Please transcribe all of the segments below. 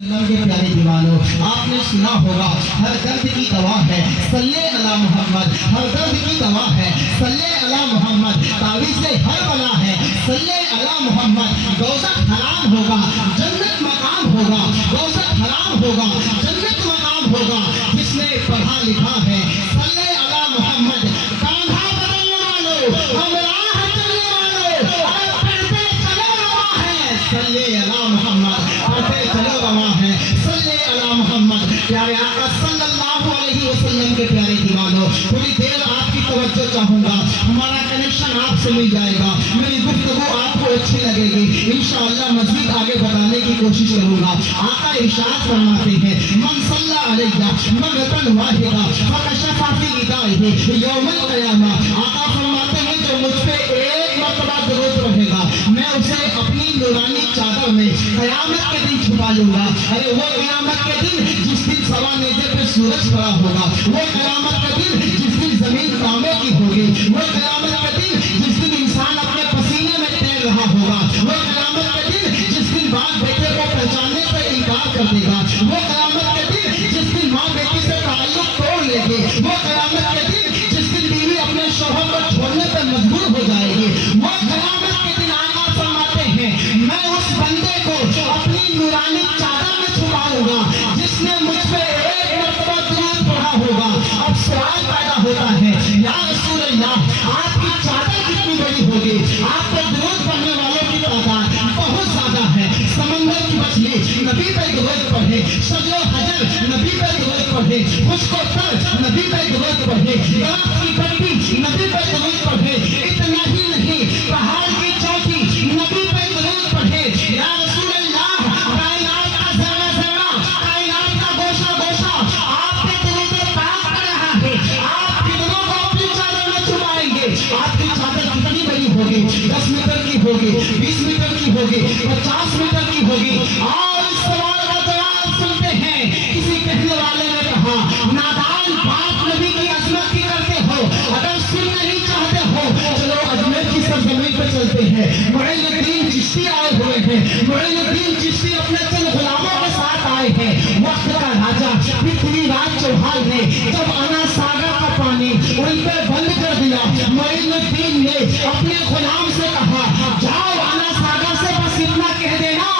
اللہ کے پیارے دیوانوں، آپ نے سنا ہوگا ہر درد کی دوا ہے صلی علی محمد، ہر درد کی دوا ہے صلی علی محمد، تعویذ ہر بلا ہے صلی علی محمد، دوزخ حرام ہوگا جنت مقام ہوگا، دوزخ حرام ہوگا جنت مقام ہوگا جس نے پڑھا لکھا ہے صلی علی محمد، کاندھا بدلنے والوں، ہم راہ چلنے والوں، اور پڑھتے چلو رواں ہے صلی علی محمد، پڑھتے چلو رواں ہے صلی علی محمد۔ پیارے آقا صلی اللہ علیہ وسلم کے پیارے دیوانوں، تھوڑی دیر آپ کی توجہ چاہوں گا، ہمارا کنیکشن آپ سے مل جائے گا، میری گفتگو آپ کو اچھی لگے گی، انشاءاللہ مزید آگے بڑھانے کی کوشش کروں گا۔ آقا ارشاد فرماتے ہیں من صلی علیہ مرۃ واحدہ فکشف فی ردائہ یوم القیامہ، آقا فرماتے ہیں جو مجھ پہ ایک مرتبہ درود پڑھے گا میں اسے اپنی نورانی چادر میں قیامت کے دن چھپا لوں گا۔ ارے وہ قیامت کے دن جس دن سوا نیزے پہ سورج پڑا ہوگا، وہ قیامت کے دن جس دن زمین تانبے کی ہوگی، وہ قیامت کے دن جس دن انسان اپنے پسینے میں تیر رہا ہوگا، وہ قیامت کے دن جس دن باپ بیٹے کو پہچاننے سے انکار کر دے گا، وہ قیامت کے دن جس دن ماں بیٹی سے تعلق توڑ لے گی، وہ قیامت کے دن جس دن بیوی اپنے شوہر کو چھوڑنے پر مجبور ہو جائے گی، وہ قیامت کے دن آقا فرماتے ہیں میں اس بندے کو اپنی نورانی چادر میں چھپاؤں گا جس نے مجھ پہ ایک مرتبہ درود پڑھا ہوگا۔ اب سوال پیدا ہوتا ہے یا رسول اللہ آپ کی چادر کتنی بڑی ہوگی؟ آپ پہ درود پڑھنے والوں کی تعداد بہت زیادہ ہے، سمندر کی مچھلی نبی پہ درود پڑھے، شجر و حجر نبی پہ درود پڑھے، خشک و تر نبی پہ درود پڑھے، درخت کی پتی نبی پہ درود پڑھے، اتنا ہی نہیں پہاڑ کی چوٹی نبی پہ درود پڑھے۔ یا رسول اللہ کائنات کا ذرہ ذرہ، کائنات کا گوشہ گوشہ آپ پہ درود پاک پڑھ رہا ہے، آپ کتنوں کو اپنی چادر میں چھپائیں گے؟ آپ کی چادر کتنی بڑی ہوگی؟ 10 میٹر کی ہوگی، 20 میٹر کی ہوگی، 50 میٹر کی ہوگی؟ اور اس سوال کا جواب سنتے ہیں، کسی کہنے والے نے کہا نادان بات نبی کی عظمت کی کرتے ہو، اگر سن نہیں چاہتے ہو چلو اجمیر کی سرزمین پہ چلتے ہیں، معین الدین چشتی آئے ہوئے ہیں، معین الدین چشتی اپنے چند غلاموں کے ساتھ آئے ہیں، وقت کا راجا پرتھوی راج چوہان نے جب انا ساگر کا پانی ان پہ بند کر دیا، معین الدین نے اپنے غلام سے کہا جاؤ انا ساگر سے بس اتنا کہہ دینا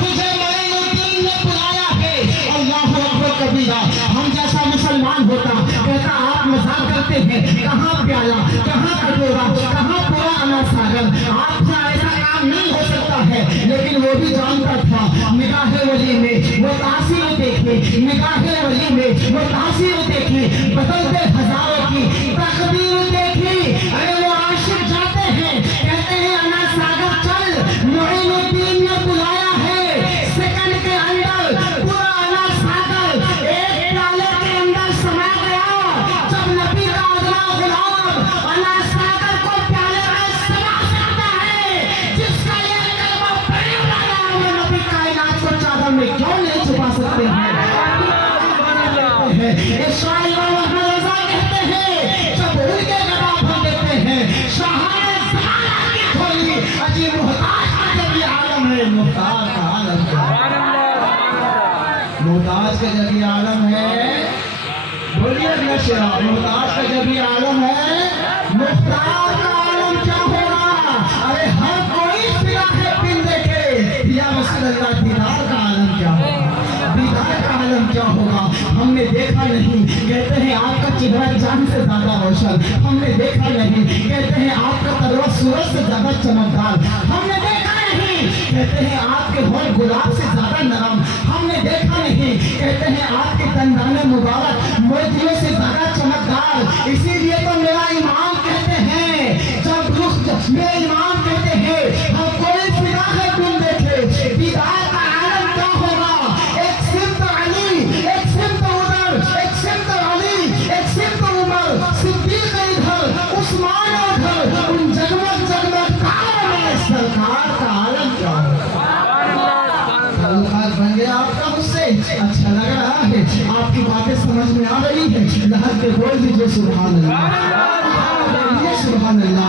تجھے معین الدین نے بلایا ہے۔ اللہ اکبر کبیرہ، ہم جیسا مسلمان ہوتا کہتا آپ مذاق کرتے ہیں، کہاں پیالہ، کہاں کٹورا، کہاں پورا انا ساگر، آپ سے ایسا کام نہیں ہو سکتا ہے۔ لیکن وہ بھی جانتا تھا نگاہ ولی میں وہ تاثیر دیکھی، نگاہ ولی میں وہ تاثیر دیکھی، بدلتے ہزاروں کی تقدیر دیکھی۔ ارے وہ عاشق جاتے ہیں کہتے ہیں انا ساگر چل، معین الدین نے بلایا ہے، سیکنڈ کے اندر پورا انا ساگر ایک پیالے کے اندر سما گیا۔ جب نبی کا ادنا غلام انا ساگر کو پیالے میں سما سکتا ہے، جس کا یہ کلمہ پڑھنے والا ہے وہ نبی کائنات کو چادر میں کیوں نہیں چھپا سکتے ہیں؟ اس شاعر کو محمد رضا کہتے ہیں جب ان کے گدا بھر دیتے ہیں شاہان زمانہ کی کھولی، عجیب محتاج کا جب یہ عالم ہے، محتاج کا عالم ہے، محتاج کا جب یہ عالم ہے، بولیے اگلا شعر، محتاج کا جب یہ عالم ہے، محتاج کا عالم کیا ہوگا؟ ارے ہر کوئی فراق پن دیکھے، یا رسول اللہ دیدار کا عالم کیا ہوگا؟ دیدار کا عالم کیا ہوگا؟ ہم نے دیکھا نہیں، کہتے ہیں آپ کا چہرہ چاند سے زیادہ روشن، ہم نے دیکھا نہیں، کہتے ہیں آپ کا تلوہ سورج سے زیادہ چمکدار، ہم نے دیکھا نہیں، کہتے ہیں آپ کے ہونٹ گلاب سے زیادہ نرم، ہم نے دیکھا نہیں، کہتے ہیں آپ کے دندان مبارک موتیوں سے زیادہ چمکدار۔ اسی لیے تو میرا امام کہتے ہیں جب رخ میرے امام کہتے ہیں ہم کوئی فدا ہے تم دیکھے، دیدار کا عالم کیا ہوگا؟ ایک سمت علی، ایک سمت عمر، ایک سمت علی، ایک سمت عمر، صدیق ادھر، عثمان ادھر، ان جگمگ جگمگ تاروں میں سرکار کا عالم کیا ہوگا؟ تعلقات بن گیا آپ کا مجھ سے، اچھا لگ رہا ہے، آپ کی باتیں سمجھ میں آ رہی ہے، لہر کے بول دیجیے سبحان اللہ، سبحان اللہ۔